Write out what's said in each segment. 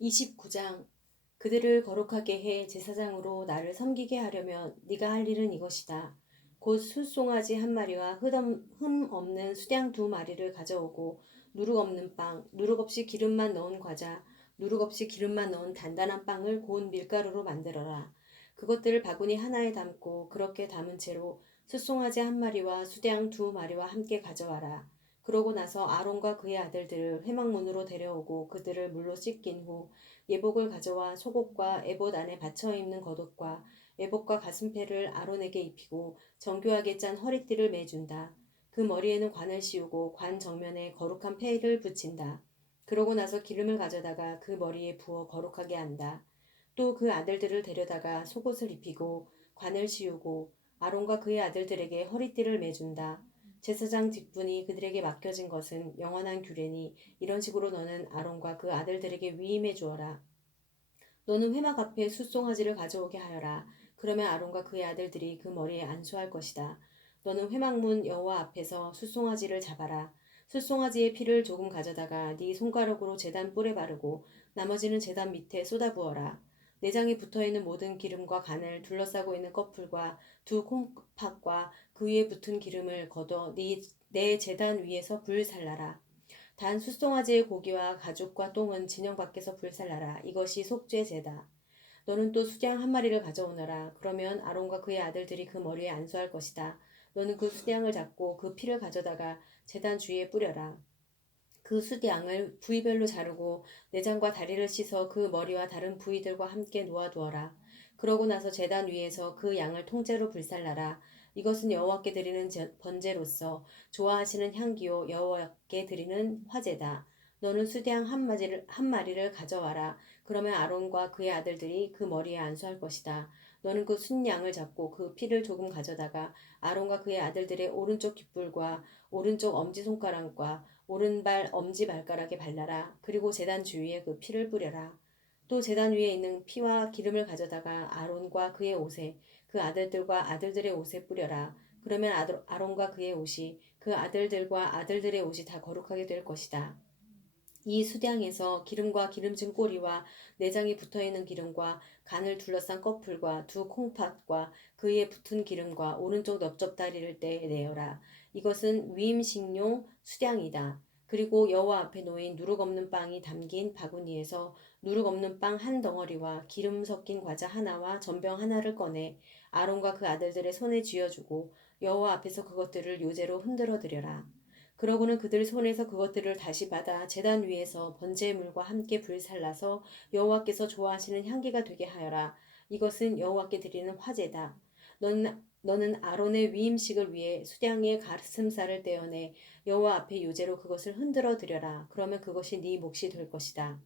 29장. 그들을 거룩하게 해 제사장으로 나를 섬기게 하려면 네가 할 일은 이것이다. 곧 숫송아지 한 마리와 흠 없는 수양 두 마리를 가져오고 누룩 없는 빵, 누룩 없이 기름만 넣은 과자, 누룩 없이 기름만 넣은 단단한 빵을 고운 밀가루로 만들어라. 그것들을 바구니 하나에 담고 그렇게 담은 채로 숫송아지 한 마리와 수양 두 마리와 함께 가져와라. 그러고 나서 아론과 그의 아들들을 회막문으로 데려오고 그들을 물로 씻긴 후 예복을 가져와 속옷과 에봇 안에 받쳐 입는 겉옷과 에봇과 가슴패를 아론에게 입히고 정교하게 짠 허리띠를 매준다. 그 머리에는 관을 씌우고 관 정면에 거룩한 패를 붙인다. 그러고 나서 기름을 가져다가 그 머리에 부어 거룩하게 한다. 또 그 아들들을 데려다가 속옷을 입히고 관을 씌우고 아론과 그의 아들들에게 허리띠를 매준다. 제사장 직분이 그들에게 맡겨진 것은 영원한 규례니 이런 식으로 너는 아론과 그 아들들에게 위임해 주어라. 너는 회막 앞에 숫송아지를 가져오게 하여라. 그러면 아론과 그의 아들들이 그 머리에 안수할 것이다. 너는 회막문 여호와 앞에서 숫송아지를 잡아라. 숫송아지의 피를 조금 가져다가 네 손가락으로 제단 뿔에 바르고 나머지는 제단 밑에 쏟아부어라. 내장에 붙어있는 모든 기름과 간을 둘러싸고 있는 꺼풀과 두 콩팥과 그 위에 붙은 기름을 걷어 내 제단 위에서 불살라라. 단 숫송아지의 고기와 가죽과 똥은 진영 밖에서 불살라라. 이것이 속죄제다. 너는 또 수양 한 마리를 가져오너라. 그러면 아론과 그의 아들들이 그 머리에 안수할 것이다. 너는 그 수양을 잡고 그 피를 가져다가 제단 주위에 뿌려라. 그 숫양을 부위별로 자르고 내장과 다리를 씻어 그 머리와 다른 부위들과 함께 놓아두어라. 그러고 나서 제단 위에서 그 양을 통째로 불살라라. 이것은 여호와께 드리는 번제로서 좋아하시는 향기요 여호와께 드리는 화제다. 너는 수양 한 마리를 가져와라. 그러면 아론과 그의 아들들이 그 머리에 안수할 것이다. 너는 그 순양을 잡고 그 피를 조금 가져다가 아론과 그의 아들들의 오른쪽 귓불과 오른쪽 엄지손가락과 오른발 엄지발가락에 발라라. 그리고 제단 주위에 그 피를 뿌려라. 또 제단 위에 있는 피와 기름을 가져다가 아론과 그의 옷에 그 아들들과 아들들의 옷에 뿌려라. 그러면 아론과 그의 옷이 그 아들들과 아들들의 옷이 다 거룩하게 될 것이다. 이 수량에서 기름과 기름진 꼬리와 내장이 붙어있는 기름과 간을 둘러싼 꺼풀과 두 콩팥과 그 위에 붙은 기름과 오른쪽 넓적다리를 떼내어라. 이것은 위임식용 수량이다. 그리고 여호와 앞에 놓인 누룩 없는 빵이 담긴 바구니에서 누룩 없는 빵 한 덩어리와 기름 섞인 과자 하나와 전병 하나를 꺼내 아론과 그 아들들의 손에 쥐어주고 여호와 앞에서 그것들을 요제로 흔들어 드려라. 그러고는 그들 손에서 그것들을 다시 받아 제단 위에서 번제물과 함께 불살라서 여호와께서 좋아하시는 향기가 되게 하여라. 이것은 여호와께 드리는 화제다. 너는 아론의 위임식을 위해 수량의 가슴살을 떼어내 여호와 앞에 요제로 그것을 흔들어 드려라. 그러면 그것이 네 몫이 될 것이다.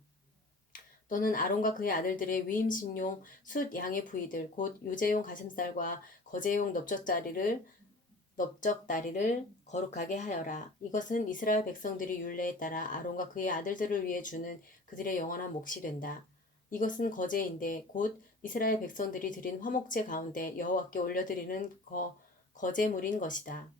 너는 아론과 그의 아들들의 위임식용 숫 양의 부위들 곧 요제용 가슴살과 거제용 넓적다리를 거룩하게 하여라. 이것은 이스라엘 백성들이 율례에 따라 아론과 그의 아들들을 위해 주는 그들의 영원한 몫이 된다. 이것은 거제인데 곧 이스라엘 백성들이 드린 화목제 가운데 여호와께 올려드리는 거제물인 것이다.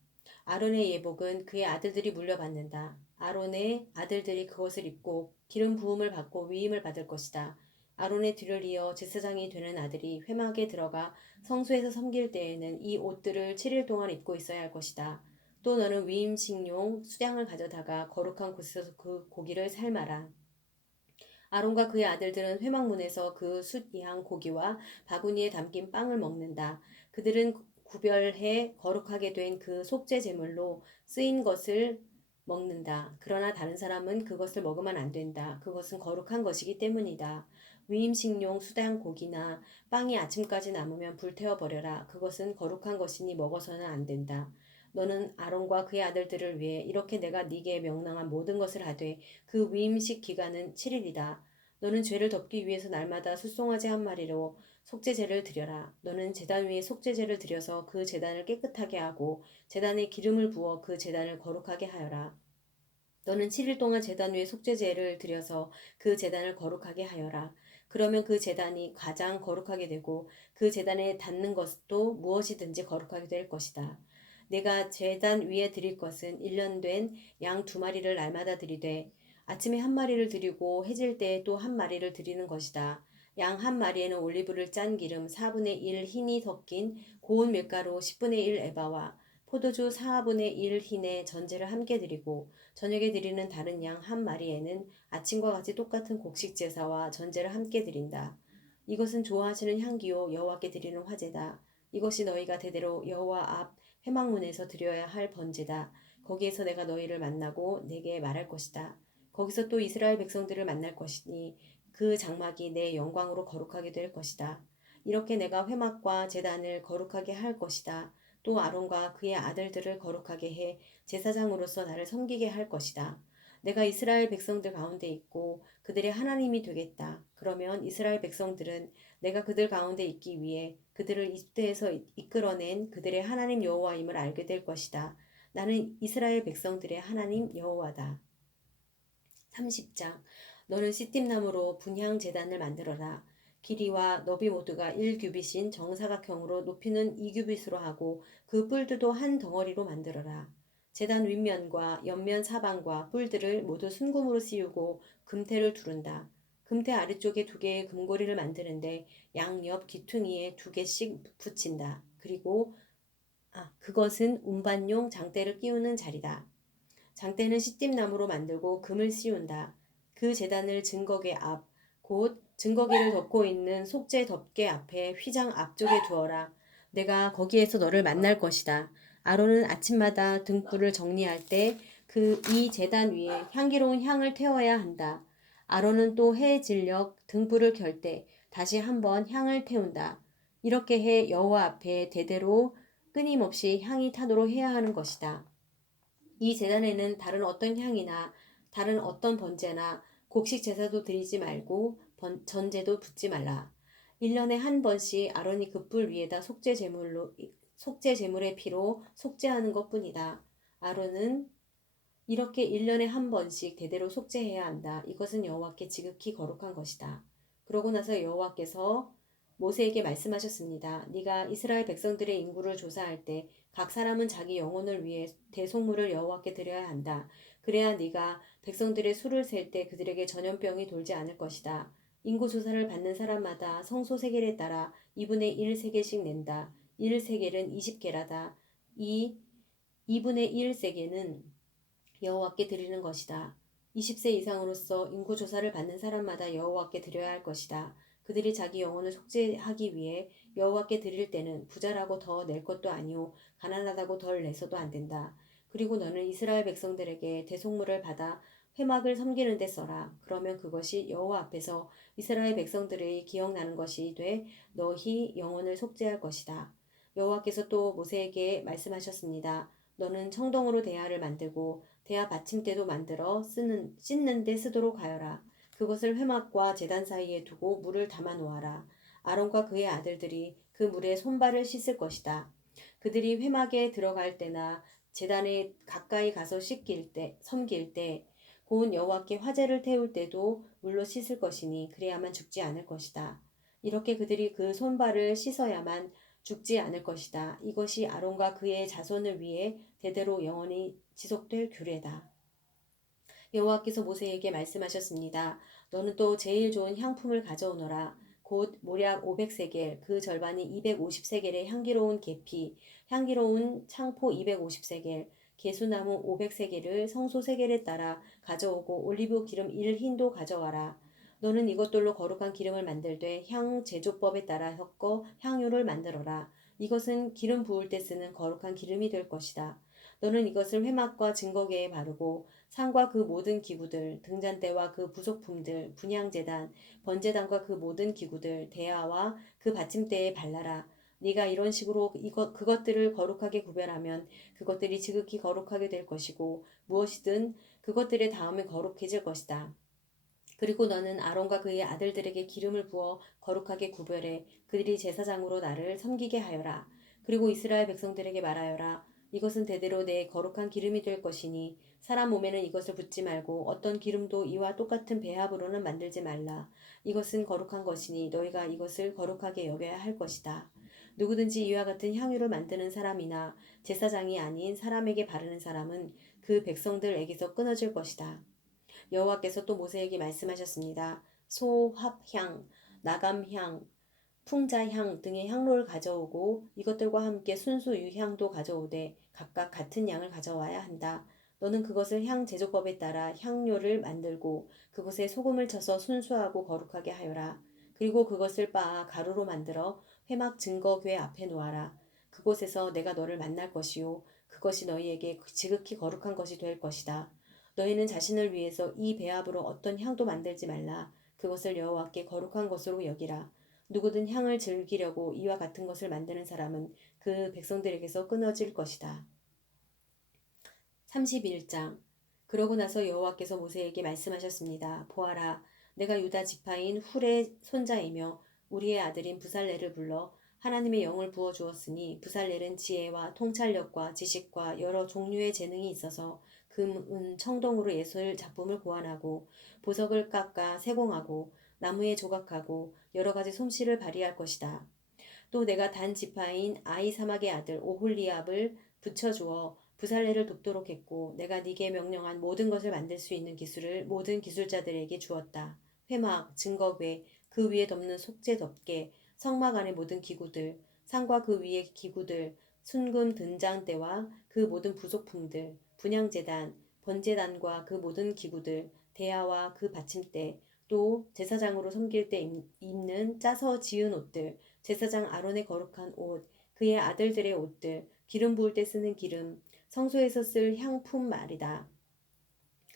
아론의 예복은 그의 아들들이 물려받는다. 아론의 아들들이 그것을 입고 기름 부음을 받고 위임을 받을 것이다. 아론의 뒤를 이어 제사장이 되는 아들이 회막에 들어가 성소에서 섬길 때에는 이 옷들을 7일 동안 입고 있어야 할 것이다. 또 너는 위임식용 수량을 가져다가 거룩한 곳에서 그 고기를 삶아라. 아론과 그의 아들들은 회막문에서 그 숫양 고기와 바구니에 담긴 빵을 먹는다. 그들은 구별해 거룩하게 된 그 속죄 제물로 쓰인 것을 먹는다. 그러나 다른 사람은 그것을 먹으면 안 된다. 그것은 거룩한 것이기 때문이다. 위임식용 수당 고기나 빵이 아침까지 남으면 불태워 버려라. 그것은 거룩한 것이니 먹어서는 안 된다. 너는 아론과 그의 아들들을 위해 이렇게 내가 네게 명령한 모든 것을 하되 그 위임식 기간은 7일이다. 너는 죄를 덮기 위해서 날마다 숫송아지 한 마리로 속죄제를 드려라. 너는 제단 위에 속죄제를 드려서 그 제단을 깨끗하게 하고 제단에 기름을 부어 그 제단을 거룩하게 하여라. 너는 7일 동안 제단 위에 속죄제를 드려서 그 제단을 거룩하게 하여라. 그러면 그 제단이 가장 거룩하게 되고 그 제단에 닿는 것도 무엇이든지 거룩하게 될 것이다. 내가 제단 위에 드릴 것은 1년 된 양 2마리를 날마다 드리되 아침에 한 마리를 드리고 해질 때에 또 한 마리를 드리는 것이다. 양 한 마리에는 올리브를 짠 기름 4분의 1 흰이 섞인 고운 밀가루 10분의 1 에바와 포도주 4분의 1 흰의 전제를 함께 드리고 저녁에 드리는 다른 양 한 마리에는 아침과 같이 똑같은 곡식 제사와 전제를 함께 드린다. 이것은 좋아하시는 향기요 여호와께 드리는 화제다. 이것이 너희가 대대로 여호와 앞 회막문에서 드려야 할 번제다. 거기에서 내가 너희를 만나고 내게 말할 것이다. 거기서 또 이스라엘 백성들을 만날 것이니 그 장막이 내 영광으로 거룩하게 될 것이다. 이렇게 내가 회막과 제단을 거룩하게 할 것이다. 또 아론과 그의 아들들을 거룩하게 해 제사장으로서 나를 섬기게 할 것이다. 내가 이스라엘 백성들 가운데 있고 그들의 하나님이 되겠다. 그러면 이스라엘 백성들은 내가 그들 가운데 있기 위해 그들을 이집트에서 이끌어낸 그들의 하나님 여호와임을 알게 될 것이다. 나는 이스라엘 백성들의 하나님 여호와다. 30장 너는 시팀나무로 분향 제단을 만들어라. 길이와 너비 모두가 1규빗인 정사각형으로 높이는 2규빗으로 하고 그 뿔들도 한 덩어리로 만들어라. 제단 윗면과 옆면 사방과 뿔들을 모두 순금으로 씌우고 금태를 두른다. 금태 아래쪽에 2개의 금고리를 만드는데 양옆 기퉁이에 2개씩 붙인다. 그리고 그것은 운반용 장대를 끼우는 자리다. 장대는 시띠나무로 만들고 금을 씌운다. 그 제단을 증거계 앞, 곧 증거계를 덮고 있는 속죄 덮개 앞에 휘장 앞쪽에 두어라. 내가 거기에서 너를 만날 것이다. 아론은 아침마다 등불을 정리할 때 이 제단 위에 향기로운 향을 태워야 한다. 아론은 또 해 진력 등불을 켤 때 다시 한번 향을 태운다. 이렇게 해 여호와 앞에 대대로 끊임없이 향이 타도록 해야 하는 것이다. 이 제단에는 다른 어떤 향이나 다른 어떤 번제나 곡식 제사도 드리지 말고 전제도 붓지 말라. 1년에 한 번씩 아론이 그 뿔 위에다 속죄 제물의 피로 속죄하는 것뿐이다. 아론은 이렇게 1년에 한 번씩 대대로 속죄해야 한다. 이것은 여호와께 지극히 거룩한 것이다. 그러고 나서 여호와께서 모세에게 말씀하셨습니다. 네가 이스라엘 백성들의 인구를 조사할 때 각 사람은 자기 영혼을 위해 대속물을 여호와께 드려야 한다. 그래야 네가 백성들의 수를 셀 때 그들에게 전염병이 돌지 않을 것이다. 인구 조사를 받는 사람마다 성소 세겔에 따라 2분의 1 세겔씩 낸다. 1 세겔은 20개라다. 이 2분의 1 세겔은 여호와께 드리는 것이다. 20세 이상으로서 인구 조사를 받는 사람마다 여호와께 드려야 할 것이다. 그들이 자기 영혼을 속죄하기 위해 여호와께 드릴 때는 부자라고 더 낼 것도 아니오 가난하다고 덜 내서도 안 된다. 그리고 너는 이스라엘 백성들에게 대속물을 받아 회막을 섬기는 데 써라. 그러면 그것이 여호와 앞에서 이스라엘 백성들의 기억나는 것이 돼 너희 영혼을 속죄할 것이다. 여호와께서 또 모세에게 말씀하셨습니다. 너는 청동으로 대야를 만들고 대야 받침대도 만들어 씻는 데 쓰도록 하여라. 그것을 회막과 제단 사이에 두고 물을 담아 놓아라. 아론과 그의 아들들이 그 물에 손발을 씻을 것이다. 그들이 회막에 들어갈 때나 제단에 가까이 가서 섬길 때, 곧 여호와께 화제를 태울 때도 물로 씻을 것이니 그래야만 죽지 않을 것이다. 이렇게 그들이 그 손발을 씻어야만 죽지 않을 것이다. 이것이 아론과 그의 자손을 위해 대대로 영원히 지속될 규례다. 여호와께서 모세에게 말씀하셨습니다. 너는 또 제일 좋은 향품을 가져오너라. 곧 모략 500세겔, 그 절반이 250세겔의 향기로운 계피, 향기로운 창포 250세겔, 개수나무 500세겔을 성소 세겔에 따라 가져오고 올리브 기름 1흰도 가져와라. 너는 이것들로 거룩한 기름을 만들되 향 제조법에 따라 섞어 향유를 만들어라. 이것은 기름 부을 때 쓰는 거룩한 기름이 될 것이다. 너는 이것을 회막과 증거계에 바르고 상과 그 모든 기구들, 등잔대와 그 부속품들, 분향제단, 번제단과 그 모든 기구들, 대야와 그 받침대에 발라라. 네가 이런 식으로 그것들을 거룩하게 구별하면 그것들이 지극히 거룩하게 될 것이고 무엇이든 그것들의 다음에 거룩해질 것이다. 그리고 너는 아론과 그의 아들들에게 기름을 부어 거룩하게 구별해 그들이 제사장으로 나를 섬기게 하여라. 그리고 이스라엘 백성들에게 말하여라. 이것은 대대로 내 거룩한 기름이 될 것이니 사람 몸에는 이것을 붓지 말고 어떤 기름도 이와 똑같은 배합으로는 만들지 말라. 이것은 거룩한 것이니 너희가 이것을 거룩하게 여겨야 할 것이다. 누구든지 이와 같은 향유를 만드는 사람이나 제사장이 아닌 사람에게 바르는 사람은 그 백성들에게서 끊어질 것이다. 여호와께서 또 모세에게 말씀하셨습니다. 소, 합향, 나감향, 풍자향 등의 향로를 가져오고 이것들과 함께 순수 유향도 가져오되 각각 같은 양을 가져와야 한다. 너는 그것을 향 제조법에 따라 향료를 만들고 그것에 소금을 쳐서 순수하고 거룩하게 하여라. 그리고 그것을 빻아 가루로 만들어 회막 증거궤 앞에 놓아라. 그곳에서 내가 너를 만날 것이요 그것이 너희에게 지극히 거룩한 것이 될 것이다. 너희는 자신을 위해서 이 배합으로 어떤 향도 만들지 말라. 그것을 여호와께 거룩한 것으로 여기라. 누구든 향을 즐기려고 이와 같은 것을 만드는 사람은 그 백성들에게서 끊어질 것이다. 31장. 그러고 나서 여호와께서 모세에게 말씀하셨습니다. 보아라, 내가 유다 지파인 훌의 손자이며 우리의 아들인 부살렐을 불러 하나님의 영을 부어 주었으니 부살렐은 지혜와 통찰력과 지식과 여러 종류의 재능이 있어서 금, 은, 청동으로 예술 작품을 고안하고 보석을 깎아 세공하고 나무에 조각하고 여러 가지 솜씨를 발휘할 것이다. 또 내가 단 지파인 아이사막의 아들 오홀리압을 붙여주어 부살레를 돕도록 했고 내가 네게 명령한 모든 것을 만들 수 있는 기술을 모든 기술자들에게 주었다. 회막, 증거궤, 그 위에 덮는 속죄 덮개, 성막 안의 모든 기구들, 상과 그 위의 기구들, 순금 등잔대와 그 모든 부속품들, 분향제단, 번제단과 그 모든 기구들, 대야와 그 받침대, 또 제사장으로 섬길 때 입는 짜서 지은 옷들, 제사장 아론의 거룩한 옷, 그의 아들들의 옷들, 기름 부을 때 쓰는 기름, 성소에서 쓸 향품 말이다.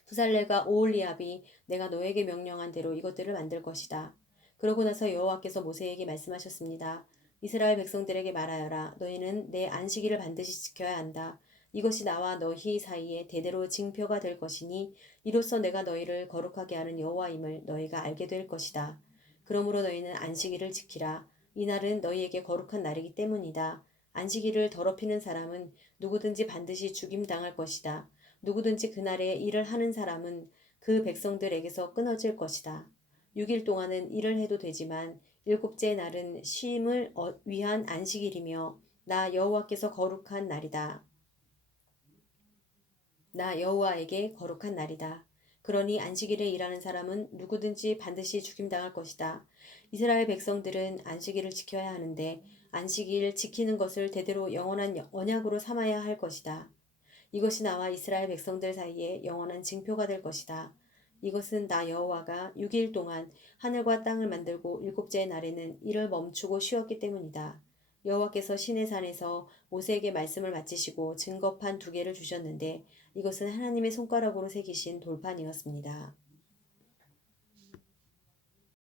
부살렐과 오홀리압이 내가 너에게 명령한 대로 이것들을 만들 것이다. 그러고 나서 여호와께서 모세에게 말씀하셨습니다. 이스라엘 백성들에게 말하여라. 너희는 내 안식일을 반드시 지켜야 한다. 이것이 나와 너희 사이에 대대로 징표가 될 것이니 이로써 내가 너희를 거룩하게 하는 여호와임을 너희가 알게 될 것이다. 그러므로 너희는 안식일을 지키라. 이날은 너희에게 거룩한 날이기 때문이다. 안식일을 더럽히는 사람은 누구든지 반드시 죽임당할 것이다. 누구든지 그날에 일을 하는 사람은 그 백성들에게서 끊어질 것이다. 6일 동안은 일을 해도 되지만 일곱째 날은 쉼을 위한 안식일이며 나 여호와께서 거룩한 날이다. 나 여호와에게 거룩한 날이다. 그러니 안식일에 일하는 사람은 누구든지 반드시 죽임당할 것이다. 이스라엘 백성들은 안식일을 지켜야 하는데 안식일 지키는 것을 대대로 영원한 언약으로 삼아야 할 것이다. 이것이 나와 이스라엘 백성들 사이에 영원한 징표가 될 것이다. 이것은 나 여호와가 6일 동안 하늘과 땅을 만들고 일곱째 날에는 일을 멈추고 쉬었기 때문이다. 여호와께서 시내산에서 모세에게 말씀을 마치시고 증거판 2개를 주셨는데 이것은 하나님의 손가락으로 새기신 돌판이었습니다.